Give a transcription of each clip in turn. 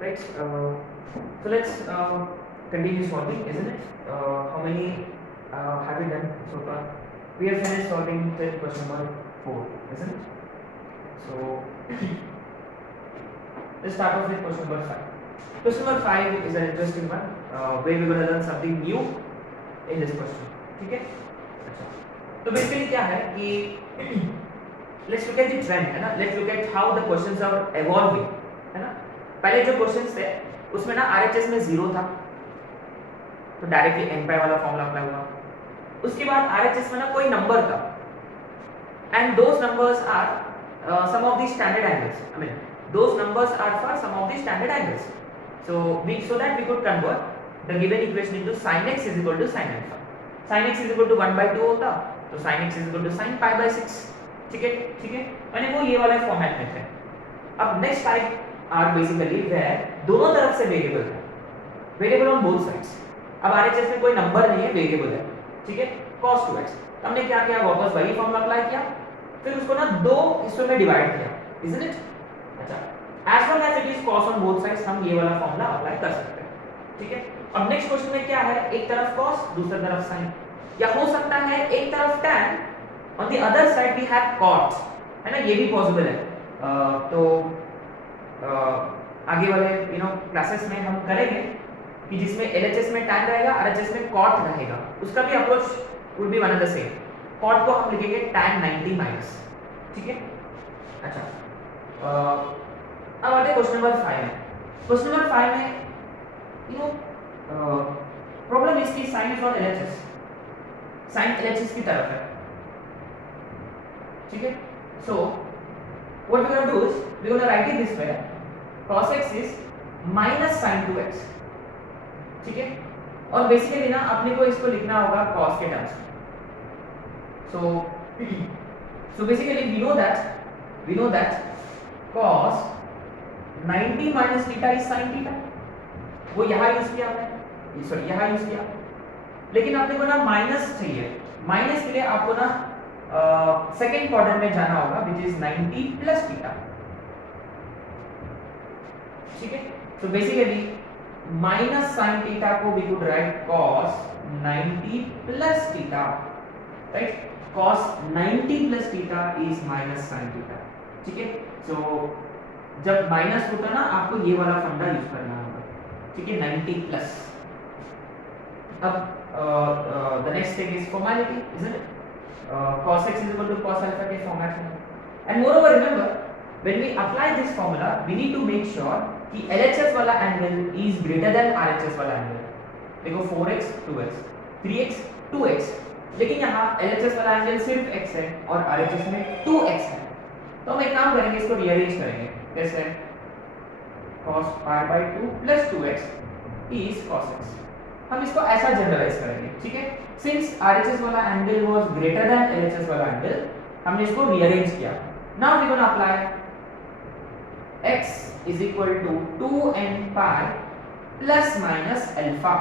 right? So let's continue solving, isn't it? How many have we done so far? We have finished solving till question number 4, isn't it? So let's start off with question number 5. Question number 5 is an interesting one, where we're going to learn something new in this question. ठीक है? अच्छा. तो basically क्या है कि let's look at the trend, है ना? Let's look at how the questions are evolving, है ना? पहले जो क्वेश्चंस थे उसमें ना RHS में 0 था, तो डायरेक्टली एम्पायर वाला फॉर्मूला अप्लाई हुआ. उसके बाद RHS में ना कोई नंबर था, and those numbers are some of the standard angles. I mean, those numbers are for some of the standard angles. So that we could convert the given equation into sin x is equal to sin alpha. Sin x is equal to 1/2 होता, तो sin x is equal to sin pi by 6. ठीक है, ठीक है. यानी वो ये वाला फॉर्मेट में थे. अब next type are basically where दोनों तरफ से वेरिएबल है, वेरिएबल ऑन बोथ साइड्स. अब RHS में कोई नंबर नहीं है, वेरिएबल है. ठीक है, cos 2x. हमने क्या किया, वापस वही फॉर्मूला अप्लाई किया, फिर उसको ना दो हिस्सों में डिवाइड किया, isn't it? अच्छा, as long as it is cos on both sides, हम ये वाला फॉर्मूला अप्लाई कर सकते हैं. ठीक है. अब नेक्स्ट क्वेश्चन में क्या है, एक तरफ cos दूसरी तरफ sin, या हो सकता है एक तरफ tan on the other side we have cot, है ना, ये भी पॉसिबल है. तो आगे वाले क्लासेस में हम करेंगे कि जिसमें LHS में tan रहेगा, RHS में cot रहेगा, उसका भी approach would be one and the same. cot को हम लिखेंगे tan 90 माइनस. ठीक है. अच्छा, अब आते हैं क्वेश्चन नंबर 5 में. क्वेश्चन नंबर 5 में प्रॉब्लम इसकी sign is on LHS, sign LHS की तरफ है. ठीक है. So what we gonna do is we gonna write it this way, cos x is minus sin 2x. ठीक है. और बेसिकली ना अपने को इसको लिखना होगा cos के टर्म्स में. So basically we know that cos 90 minus theta is sin theta. वो यहाँ यूज किया हमने, सॉरी यहाँ यूज किया, लेकिन आपने को ना माइनस चाहिए. माइनस के लिए आपको ना सेकेंड क्वाड्रेंट में जाना होगा, विच इज 90 प्लस थीटा. ठीक है. So basically minus sin theta को we could write cos 90 plus theta, right. cos 90 plus theta is minus sin theta. ठीक है. सो जब माइनस होता ना आपको ये वाला फंडा यूज करना होगा. ठीक है, 90 प्लस. अब the next thing is formality, isn't it? cos x is equal to cos alpha के फॉर्मेट में. एंड मोreover remember when we apply this formula we need to make sure कि LHS वाला angle is greater than RHS वाला angle. देखो 4x 2x 3x 2x, लेकिन यहाँ LHS वाला एंगल सिर्फ x है और RHS में 2x है. तो हम एक काम करेंगे, इसको रीअरेंज करेंगे. कैसे? cos pi by 2 plus 2x is cos x. हम इसको ऐसा जनरलाइज करेंगे. ठीक है. सिंस RHS वाला angle was greater than LHS वाला एंगल, हमने इसको रीअरेंज किया. Now we gonna apply x is equal to 2n pi plus minus alpha.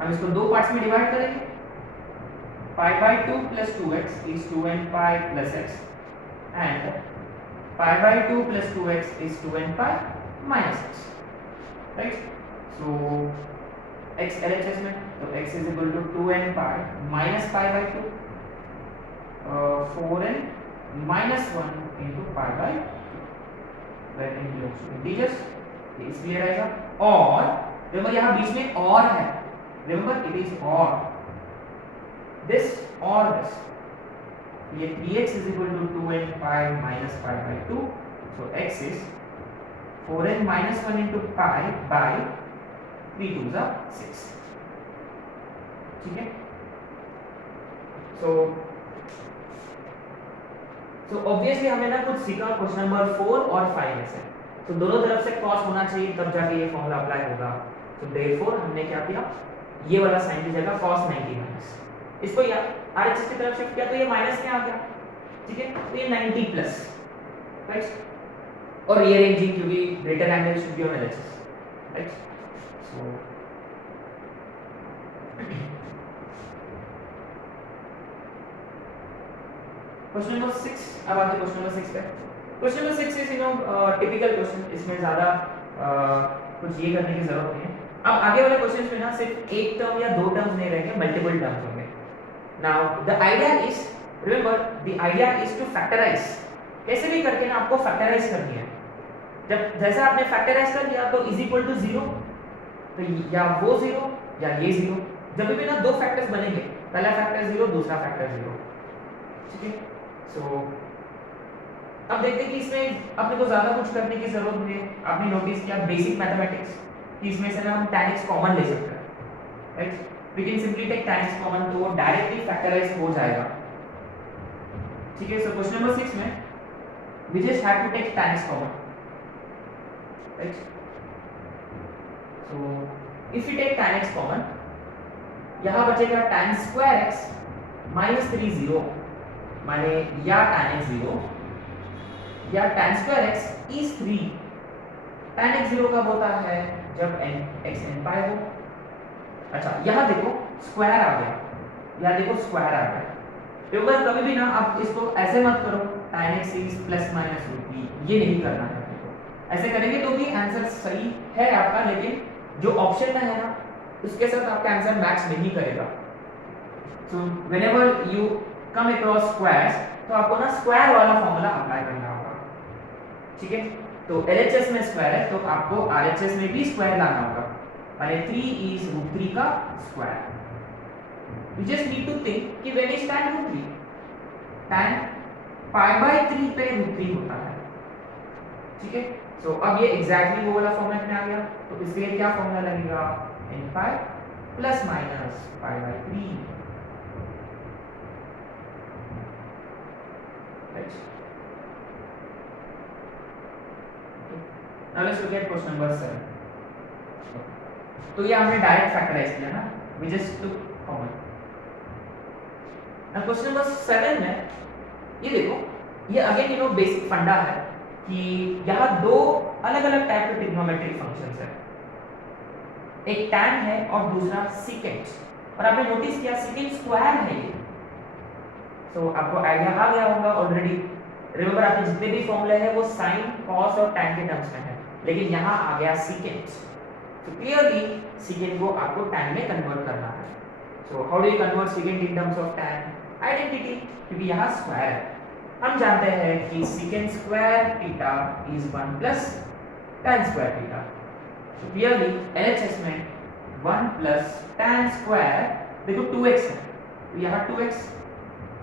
हम इसको दो पार्ट्स में डिवाइड करेंगे. pi by 2 plus 2x is 2n pi plus x, and pi by 2 plus 2x is 2n pi minus x, right? So x LHS में, तो x is equal to 2n pi minus pi by 2, 4n minus 1 into pi by 2. When n belongs to integers, ये इसलिए रहेगा. और remember यहाँ बीच में और है, remember it is or, this or this. ये 3x is equal to 2n pi minus pi by 2. So x is 4n minus 1 into pi by 3 2s are 6. ठीक है. So obviously हमें ना कुछ सीखा क्वेश्चन नंबर 4 और 5 में से. तो दोनों तरफ से cos होना चाहिए, तब जाके ये फॉर्मूला अप्लाई होगा. तो therefore हमने क्या किया, ये वाला साइन की जगह cos 90 माइनस, इसको यार RHS की तरफ शिफ्ट किया, तो ये माइनस क्या आ गया. ठीक है. तो ये 90 प्लस, राइट. और रीअरेंजिंग क्योंकि greater angle should be on LHS, right. So question number 6. अब आते क्वेश्चन नंबर 6 पे. Question number 6 is typical question. इसमें ज़्यादा कुछ ये करने की जरूरत नहीं है। अब आगे वाले क्वेश्चन में ना सिर्फ एक टर्म या दो टर्म्स नहीं रहेंगे, मल्टीपल टर्म्स होंगे। Now the idea is, remember the idea is to factorize. कैसे भी करके ना आपको फैक्टराइज करनी है। जब जैसा आपने फैक्टराइज कर लिया तो इज इक्वल टू 0, तो या वो 0 या ये 0। जब भी ना दो फैक्टर्स बनेंगे, पहला फैक्टर 0, दूसरा फैक्टर 0, ठीक है। सो अब देखते हैं कि इसमें अपने को ज्यादा कुछ करने की जरूरत नहीं है। आपने नोटिस किया बेसिक मैथमेटिक्स कि इसमें से ना हम tan x कॉमन ले सकते हैं, right. We can simply take tan x common, तो वो डायरेक्टली फैक्टराइज हो जाएगा, ठीक है। सो क्वेश्चन नंबर 6 में we just have to take tan x common, right? So if we take tan x common, यहाँ बचेगा tan square x minus 3 0, माने या tan x 0 या tan square x is 3। tan x 0 कब होता है? जब x n पाई हो। अच्छा यहाँ देखो स्क्वायर आ गया, यहाँ देखो स्क्वायर आ गया। तो अगर कभी भी ना आप इसको ऐसे मत करो tan x is plus minus root b, ये नहीं करना है आपको। ऐसे करेंगे तो भी आंसर सही है आपका, लेकिन जो ऑप्शन में है ना उसके साथ आपका आंसर मैच नहीं करेगा। So whenever you come across squares, तो आपको ना स्क्वायर वाला फॉर्मूला अप्लाई करना होगा, ठीक है। तो LHS में स्क्वायर है तो आपको RHS में भी स्क्वायर लाना होगा, माने 3 is √3 का square. You just need to think कि व्हेन इज tan √3, tan π/3 पे √3 होता है, ठीक है। सो अब ये एग्जैक्टली वो वाला फॉर्मेट में आ गया, तो इसके लिए क्या फॉर्मूला लगेगा? n π plus minus π/3, right. Now let's look at question number 7. तो ये हमने डायरेक्ट फैक्टराइज किया ना, we just took common. Now question number 7 में ये देखो, ये अगेन यू नो बेसिक फंडा है कि यहाँ दो अलग-अलग टाइप के ट्रिग्नोमेट्रिक फंक्शंस है। एक tan है और दूसरा secant, और आपने नोटिस किया secant स्क्वायर है ये। तो आपको आइडिया आ गया होगा ऑलरेडी। रिमेंबर आपके जितने भी फॉर्मूले हैं वो sin, cos और tan के टर्म्स में है, लेकिन यहाँ आ गया secant। तो क्लियरली secant को आपको tan में कन्वर्ट करना है। So how do you convert secant in terms of tan? Identity, क्योंकि यहाँ स्क्वायर है। हम जानते हैं कि secant square theta is 1 plus tan square theta. तो क्लियरली LHS में 1 प्लस tan स्क्वायर, देखो 2x है, तो यहाँ 2x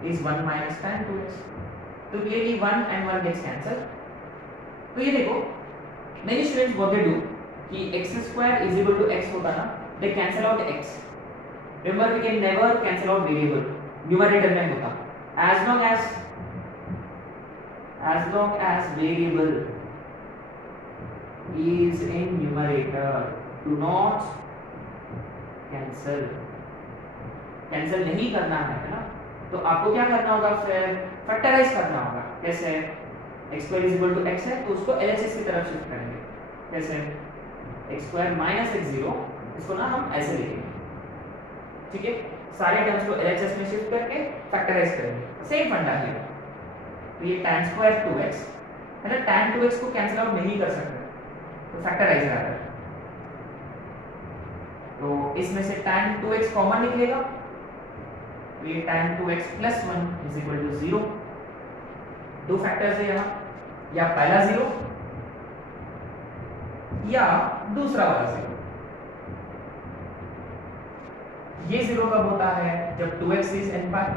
is 1 minus tan 2x, तो क्लियरली 1 and 1 gets cancelled। तो ये देखो many students what they do कि x square is equal to x होता ना, they cancel out x। Remember we can never cancel out variable, numerator में होता, as long as variable is in numerator do not cancel नहीं करना है ना। तो आपको क्या करना होगा? फिर फैक्टराइज करना होगा। कैसे? x square is equal to x है तो उसको LHS की तरफ शिफ्ट करेंगे। कैसे? x square minus x 0, इसको ना हम ऐसे लिखेंगे, ठीक है। सारे टर्म्स को LHS में शिफ्ट करके फैक्टराइज करेंगे। सेम फंडा है। तो ये tan स्क्वायर 2x है ना, tan 2x को कैंसिल आउट नहीं कर सकते, तो फैक्टराइज आता है। तो इसमें से tan 2x कॉमन निकलेगा, तो ये tan 2x plus 1 is equal to 0। दो फैक्टर्स है यहाँ, या पहला 0 या दूसरा वाला 0। ये 0 कब होता है? जब 2x is n pi।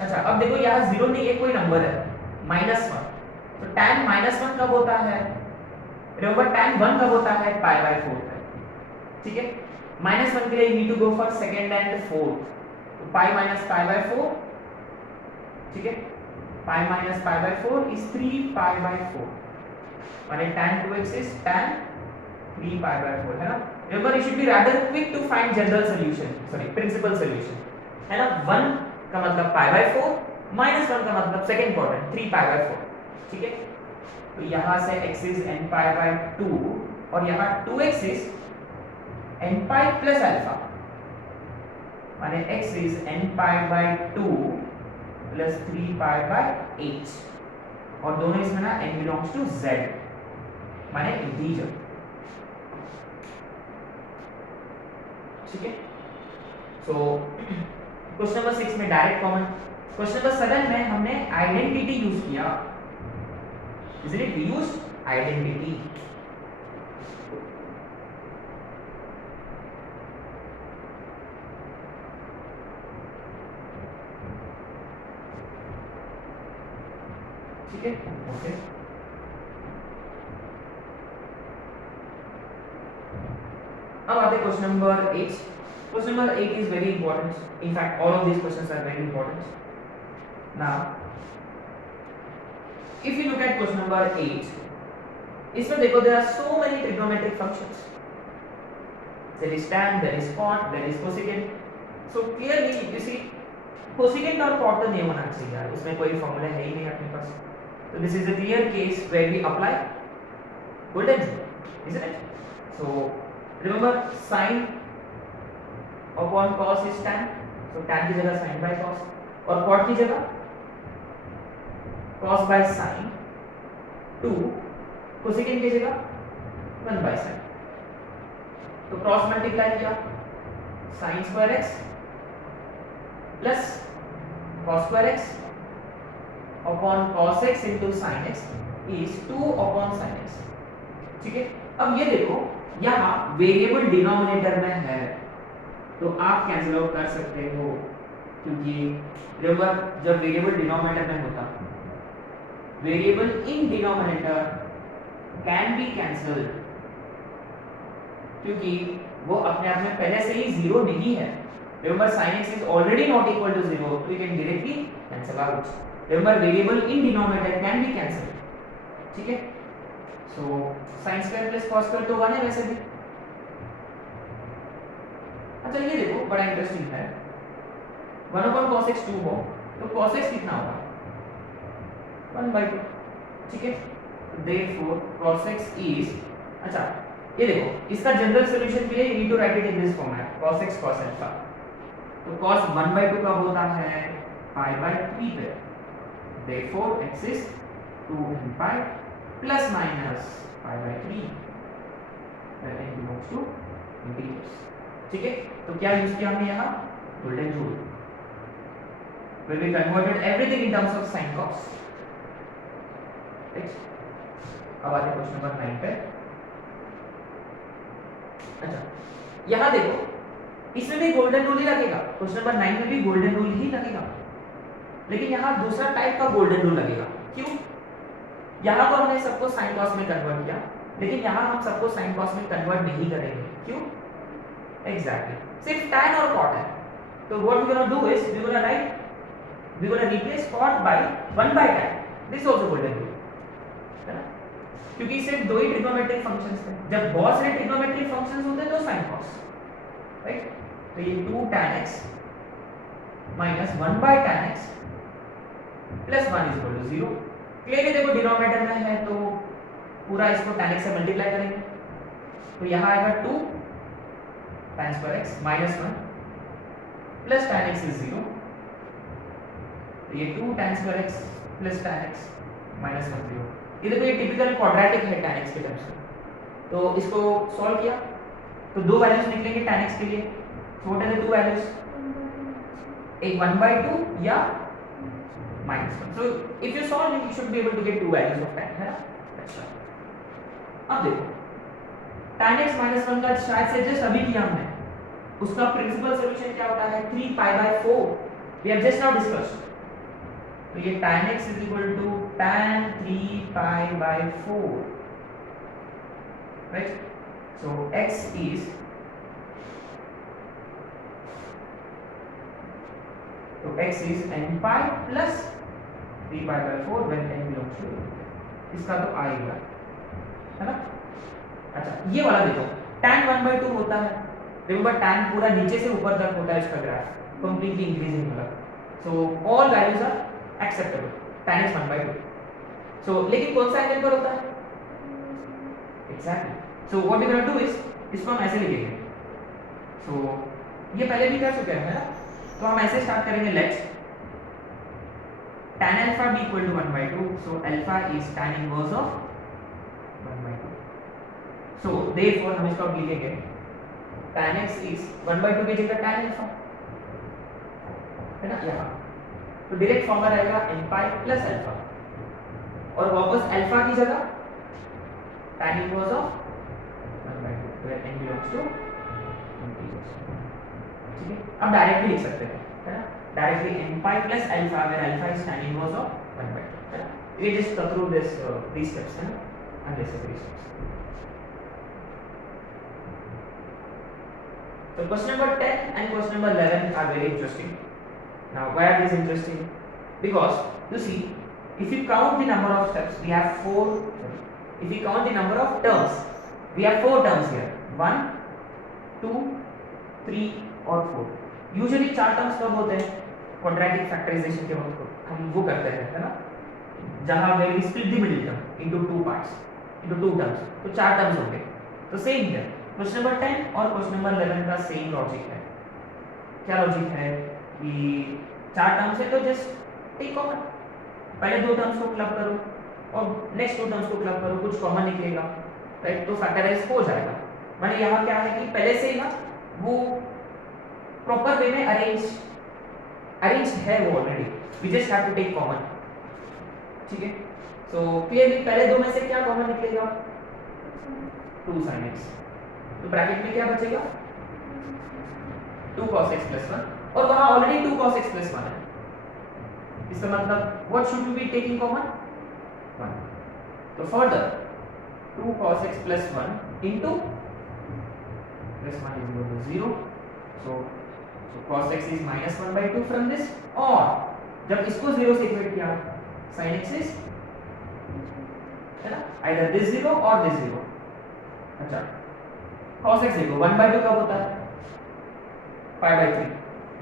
अच्छा अब देखो यहाँ 0 नहीं है, कोई नंबर है -1, तो tan -1 कब होता है? रिमेंबर tan 1 कब होता है? π/4 है, ठीक है। -1 के लिए you need to go for second and fourth, तो pi minus π/4, ठीक है। pi minus π/4 is 3 π/4, माने tan 2x is tan 3 π/4 है ना। Remember you should be rather quick to find general solution, sorry principal solution, है ना। 1 का मतलब π/4, -1 का मतलब सेकंड क्वाड्रेंट 3 π/4, ठीक है। तो यहाँ से x is n pi/2 और यहाँ 2x is n pi plus alpha, माने x is n pi/2 plus 3 pi/8, और दोनों इसमें ना n belongs to z। माने इंटीजर, ठीक है। सो क्वेश्चन नंबर 6 में डायरेक्ट कॉमन। क्वेश्चन नंबर 7 में हमने आइडेंटिटी यूज किया, isn't it, we used identity. ठीक है, ओके। अब आते question number 8। Question number 8 is very important. In fact, all of these questions are very important. Now, if you look at question number 8, इसमें देखो there are so many trigonometric functions. There is tan, there is cot, there is cosecant. So clearly you see cosecant और cot तो नहीं होना चाहिए यार, उसमें कोई फॉर्मूला है ही नहीं अपने पास। So this is a clear case where we apply golden rule, isn't it? So remember sin upon cos is tan, so tan की जगह sin by cos, और cot की जगह cos by sin 2, cosecant की जगह 1 by sin। तो cross multiply किया, sin square x plus cos square x upon cos x into sin x is 2 upon sin x, ठीक है। अब ये देखो यहाँ वेरिएबल डिनोमिनेटर में है तो आप कैंसिल आउट कर सकते हो, क्योंकि रिमेंबर जब वेरिएबल डिनोमिनेटर में होता, variable in denominator can be cancelled, क्योंकि वो अपने आप में पहले से ही जीरो नहीं है। Remember sin x is already not equal to 0, so you can directly cancel out. Remember variable in denominator can be cancelled, ठीक है। So sin square plus cos square तो 1 है वैसे भी। अच्छा ये देखो बड़ा इंटरेस्टिंग है, 1 upon cos x 2 हो तो cos x कितना होगा 1 by 2, ठीक है। Therefore cos x is, अच्छा ये देखो इसका जनरल सॉल्यूशन के लिए you need to write it in this format, cos x cos alpha। तो cos 1 by 2 कब होता है pi by 3 पे। Therefore x is 2 and pi plus minus pi by 3 where n belongs to integers, ठीक है। तो क्या यूज किया हमने यहाँ golden rule, where we converted everything in terms of sin cos, right। अब आते क्वेश्चन नंबर 9 पे। अच्छा यहाँ देखो इसमें भी गोल्डन रूल ही लगेगा, क्वेश्चन नंबर 9 में भी गोल्डन रूल ही लगेगा, लेकिन यहाँ दूसरा टाइप का गोल्डन रूल लगेगा। क्यों? यहाँ तो हमने सबको साइन कॉस में कन्वर्ट किया, लेकिन यहाँ हम सबको साइन कॉस में कन्वर्ट नहीं करेंगे। क्यों? एग्जैक्टली सिर्फ tan और cot है, तो what we gonna do is we gonna replace cot by 1 by tan, this also golden rule, है ना, क्योंकि सिर्फ दो ही ट्रिग्नोमेट्रिक फंक्शंस थे। जब बहुत सारे ट्रिग्नोमेट्रिक फंक्शंस होते हैं तो साइन कॉस, राइट। तो ये 2 tan x minus 1 by tan x plus 1 is equal to 0। Clearly देखो डिनोमिनेटर में है तो पूरा इसको tan x से मल्टीप्लाई करेंगे, तो यहाँ आएगा 2 tan square x minus 1 plus tan x is 0। तो ये 2 tan square x plus tan x minus 1 0। ये देखो ये टिपिकल क्वाड्रेटिक है tan x के टर्म्स में, तो इसको सॉल्व किया तो दो वैल्यूज निकलेंगे tan x के लिए। What are the two values, एक 1 by 2 या -1। So if you solve you should be able to get two values of tan, है ना। अच्छा अब देखो tan x minus 1 का शायद से जस्ट अभी किया हमने, उसका प्रिंसिपल सॉल्यूशन क्या होता है 3 pi by 4, we have just now discussed. तो ये tan x is equal to tan 3 pi by 4, right। so x is, तो x is n pi plus 3 pi by 4 when n belongs to 0। इसका तो आएगा, है ना। अच्छा ये वाला देखो tan 1 by 2 होता है, रिमेंबर tan पूरा नीचे से ऊपर तक होता है इसका ग्राफ, कंप्लीटली इंक्रीजिंग वाला। So all values are acceptable, tan x 1 by 2। So लेकिन कौन सा एंगल पर होता है exactly. So what we gonna do is इसको हम ऐसे लिखेंगे। सो ये पहले भी कर चुके हैं ना, तो हम ऐसे स्टार्ट करेंगे, let's tan alpha be equal to 1 by 2, so alpha is tan inverse of 1 by 2। So therefore हम इसको अब लिखेंगे tan x इज 1/2 की जगह tan अल्फा, है ना यहाँ, तो डायरेक्ट फॉर्मूला रहेगा n पाई प्लस अल्फा, और वापस अल्फा की जगह tan inverse of 1/2 where n belongs to integers, ठीक है। अब डायरेक्टली लिख सकते हैं, है ना, directly n pi plus alpha where alpha is tan inverse of 1/2, है ना। ये just go through this these steps, है ना, unnecessary steps. So question number 10 and question number 11 are very interesting. Now why are these interesting? Because you see, if you count the number of steps, we have if you count the number of terms, we have 4 terms here, 1 2 3 और 4. Usually 4 terms कब होते हैं? Quadratic factorization के वक्त हम वो करते हैं, है ना, जहाँ where we split the middle term into 2 parts, into 2 terms, तो 4 terms होंगे। तो सेम है, क्वेश्चन नंबर 10 और क्वेश्चन नंबर 11 का सेम लॉजिक है। क्या लॉजिक है कि 4 टर्म्स है तो जस्ट टेक कॉमन, पहले 2 टर्म्स को क्लब करो और नेक्स्ट 2 टर्म्स को क्लब करो, कुछ कॉमन निकलेगा, राइट, तो फैक्टराइज हो जाएगा। माने यहाँ क्या है कि पहले से ही ना वो प्रॉपर वे में अरेंज है वो already, we just have to take common, ठीक है। सो क्लियरली पहले 2 में से क्या कॉमन निकलेगा? 2 sin x, तो ब्रैकेट में क्या बचेगा? 2 cos x plus 1, और वहां ऑलरेडी 2 cos x plus 1 है, इसका मतलब what should we be taking common? 1. तो further 2 cos x plus 1 into plus 1 is equal to 0, so cos x is minus 1/2 from this, और जब इसको 0 से इक्वेट किया sin x is, है ना, either this 0 or this 0। अच्छा, cos x देखो 1/2 कब होता है? π/3,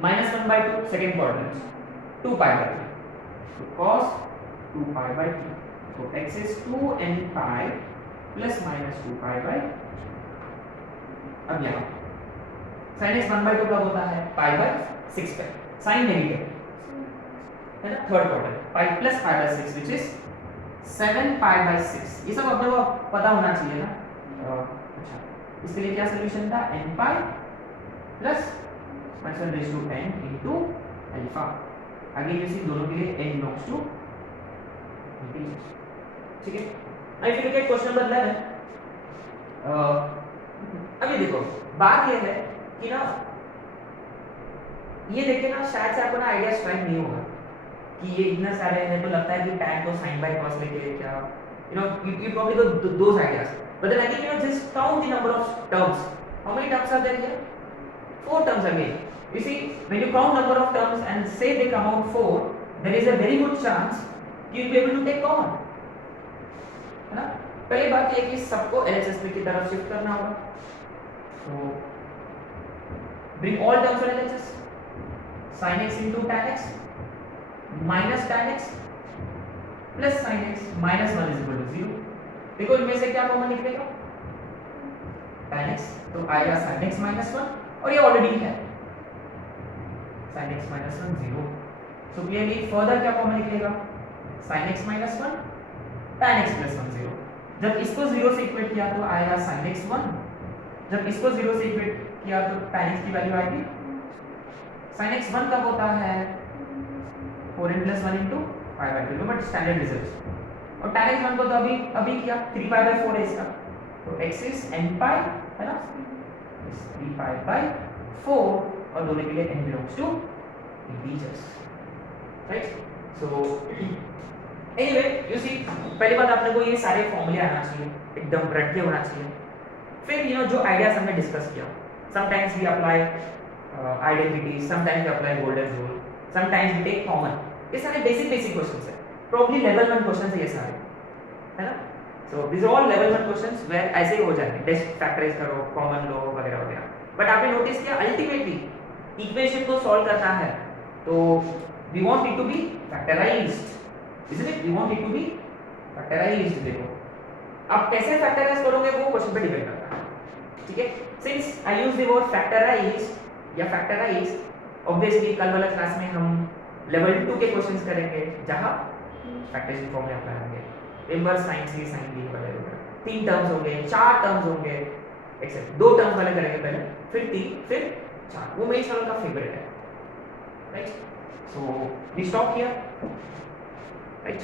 minus 1/2 सेकंड क्वाड्रेंट, 2 π/3, तो cos 2 π/3, so x is 2n pi plus minus 2 π/, अब यहाँ sin x 1/2 कब होता है? π/6 पे, साइन नेगेटिव, है ना, third quadrant, pi plus π/6 which is 7 π/6, ये सब अपने को पता होना चाहिए ना। अच्छा, इसके लिए क्या सॉल्यूशन था? n pi plus n into alpha, आगे ये सी दोनों के लिए n belongs to integers, ठीक है। अब if you look at question number 11, अभी देखो बात ये है कि ना ये देखे ना, शायद से आपको ना आइडिया स्ट्राइक नहीं होगा कि ये इतने सारे हैं, तो लगता है कि tan को sin by cos लेके क्या, you probably got those ideas, but then again just count the number of terms. How many terms are there here? 4 terms again. You see, when you count number of terms and say they come out 4, there is a very good chance you will be able to take common, है ना। पहली बात ये कि सबको LHS की तरफ shift करना होगा, so bring all terms on LHS, sin x into tan x minus tan x plus sin x minus 1 is equal to 0। देखो इनमें से क्या कॉमन निकलेगा? tan x, तो आएगा sin x minus 1, और ये ऑलरेडी है sin x minus 1 0, so clearly further क्या कॉमन निकलेगा? sin x minus 1 tan x plus 1 0। जब इसको 0 से इक्वेट किया तो आएगा sin x 1, जब इसको 0 से इक्वेट किया तो tan x की वैल्यू आएगी, sin x 1 कब होता है? 4n plus 1 into π/2, but standard result, और tan x 1 को तो अभी किया 3π/4 है इसका, तो x is n pi, है ना, 3π/4, और दोनों के लिए n belongs to integers, right. So anyway you see, पहली बात आपने को ये सारे फॉर्मूले आना चाहिए, एकदम रट के होना चाहिए। फिर जो आइडियाज हमने डिस्कस किया, sometimes we apply identity, sometimes we apply golden rule, sometimes we take common, ये सारे बेसिक क्वेश्चंस है, प्रॉब्ली लेवल 1 क्वेश्चंस है ये सारे, है ना। So this are all level 1 questions where ऐसे ही हो जाएंगे, डेस्ट फैक्टराइज करो, कॉमन लो वगैरह वगैरह। बट आपने नोटिस किया अल्टीमेटली इक्वेशन को सॉल्व करना है तो we want it to be factorized, isn't it? We want it to be factorized। देखो आप कैसे फैक्टराइज करोगे वो क्वेश्चन पे डिपेंड करता है, ठीक है। Since I use the word factorize या फैक्टराइज, ऑब्वियसली कल वाला क्लास में हम लेवल 2 के क्वेश्चंस करेंगे जहां फैक्टराइजेशन फॉर्मूला अप्लाई होंगे, inverse sin c sin b वगैरह। 3 टर्म्स होंगे, 4 टर्म्स होंगे, एक्सेप्ट 2 टर्म्स वाले करेंगे पहले, फिर 3, फिर 4। वो मेरी सरल का फेवरेट है, right? So we stop here, right?